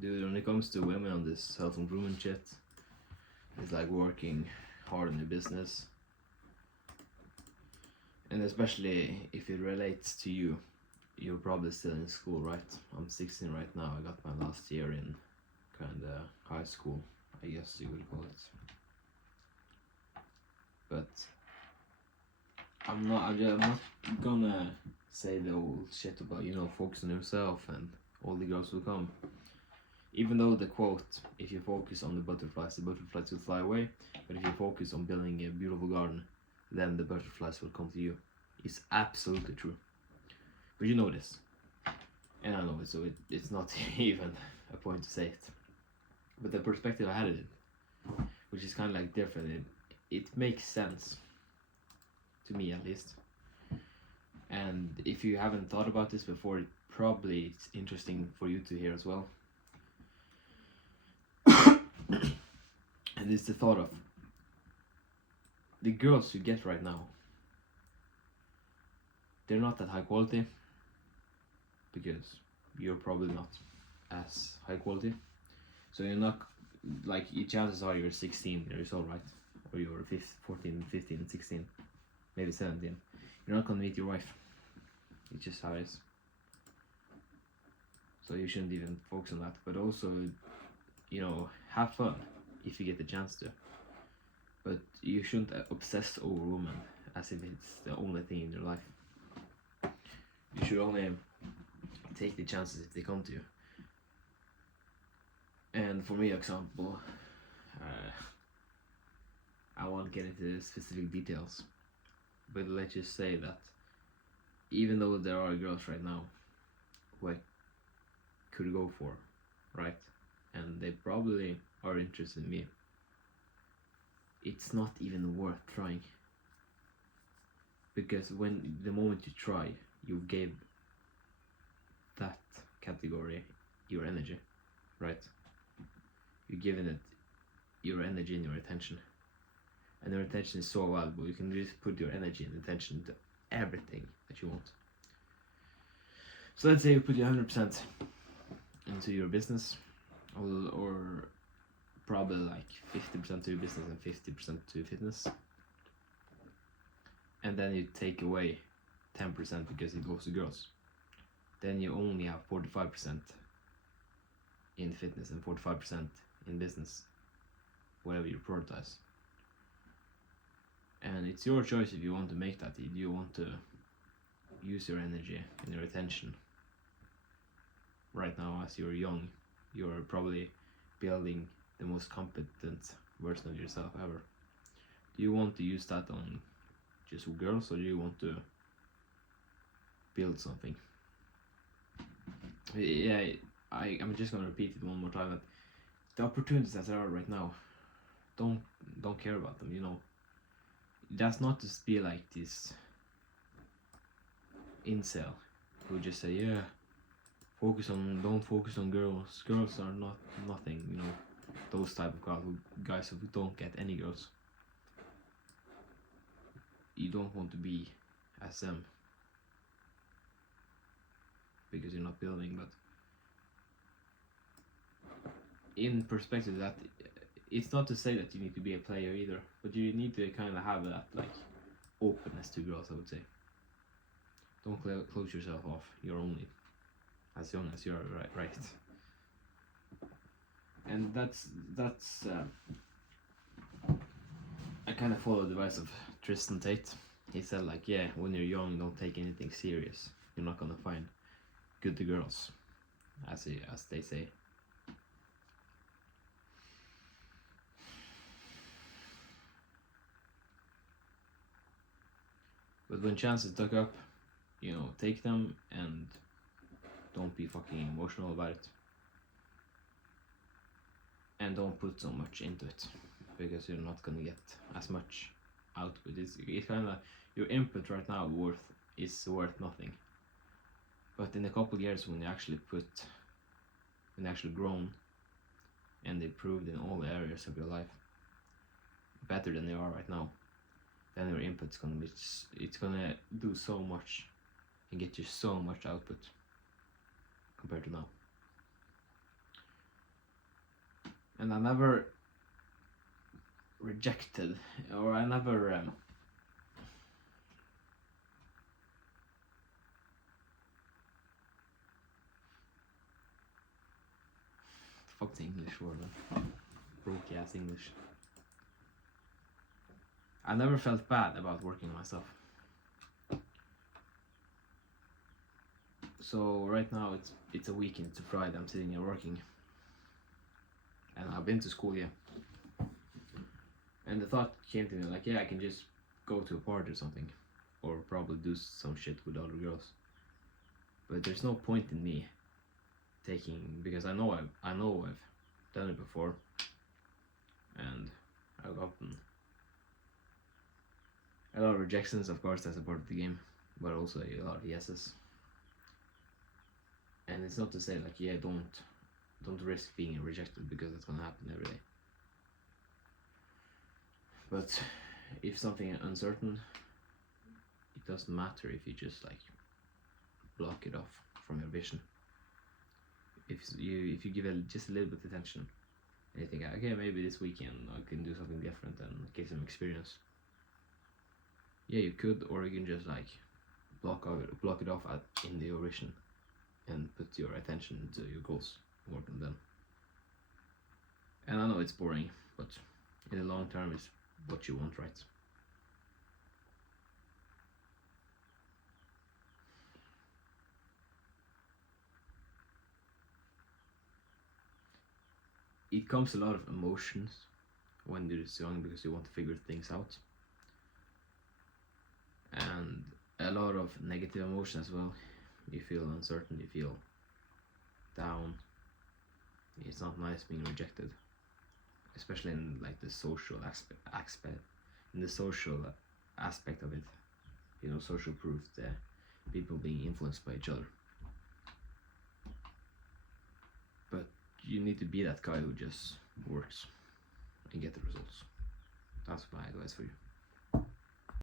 Dude, when it comes to women on this self-improvement shit, it's like working hard in your business. And especially if it relates to you, you're probably still in school, right? I'm 16 right now. I got my last year in kinda high school, I guess you would call it. But I'm not gonna say the old shit about, focus on yourself and all the girls will come. Even though the quote, if you focus on the butterflies will fly away, but if you focus on building a beautiful garden, then the butterflies will come to you, is absolutely true. But you know this, and I know it, so it's not even a point to say it. But the perspective I had it in, which is kind of like different, it makes sense, to me at least. And if you haven't thought about this before, probably it's interesting for you to hear as well. And it's the thought of the girls you get right now. They're not that high quality because you're probably not as high quality. So you're not, like, chances are you're 16 years old, right? Or you're 14, 15, 16, maybe 17. You're not gonna meet your wife. It's just how it is. So you shouldn't even focus on that. But also, have fun if you get the chance to. But you shouldn't obsess over women as if it's the only thing in your life. You should only take the chances if they come to you. And for me, example, I won't get into specific details, but let's just say that even though there are girls right now who I could go for, right, and they probably are interested in me, it's not even worth trying. Because the moment you try, you gave that category your energy, right? You're giving it your energy and your attention. And your attention is so valuable, you can just put your energy and attention into everything that you want. So let's say you put your 100% into your business, or probably like 50% to your business and 50% to fitness. And then you take away 10% because it goes to girls. Then you only have 45% in fitness and 45% in business, whatever you prioritize. And it's your choice if you want to make that. If you want to use your energy and your attention right now as you're young, you're probably building the most competent version of yourself ever. Do you want to use that on just girls, or do you want to build something? Yeah, I'm just gonna repeat it one more time, that the opportunities that there are right now, don't care about them, That's not just be like this incel who just say, yeah, don't focus on girls. Girls are not nothing, those type of guys who don't get any girls. You don't want to be as them because you're not building. But in perspective, that it's not to say that you need to be a player either, but you need to kind of have that like openness to girls, I would say. Don't close yourself off. You're only as young as you are, right? And that's I kind of follow the advice of Tristan Tate. He said, like, yeah, when you're young, don't take anything serious. You're not gonna find good girls, as they say. But when chances duck up, take them and don't be fucking emotional about it. And don't put so much into it, because you're not gonna get as much output. It's kind of, your input right now is worth nothing. But in a couple of years, when you actually grown and improved in all areas of your life, better than you are right now, then your input's gonna do so much and get you so much output compared to now. and I never rejected, or I never fuck the English word, broke ass English. I never felt bad about working myself. So right now it's a weekend, it's a Friday, I'm sitting here working, and I've been to school, yeah. And the thought came to me like, yeah, I can just go to a party or something, or probably do some shit with other girls. But there's no point in me taking, because I know I've done it before, and I've gotten a lot of rejections, of course, that's a part of the game, but also a lot of yeses. And it's not to say like, yeah, don't risk being rejected, because it's gonna happen every day. But if something is uncertain, it doesn't matter if you just like block it off from your vision. If you give it just a little bit of attention, and you think, okay, maybe this weekend I can do something different and get some experience. Yeah, you could, or you can just like block it off in your vision, and put your attention into your goals, work on them. And I know it's boring, but in the long term, it's what you want, right? It comes a lot of emotions when you're young, because you want to figure things out, and a lot of negative emotion as well. You feel uncertain, you feel down. It's not nice being rejected, especially in like the social aspect in the social aspect of it. You know, social proof, the people being influenced by each other. But you need to be that guy who just works and get the results. That's my advice for you.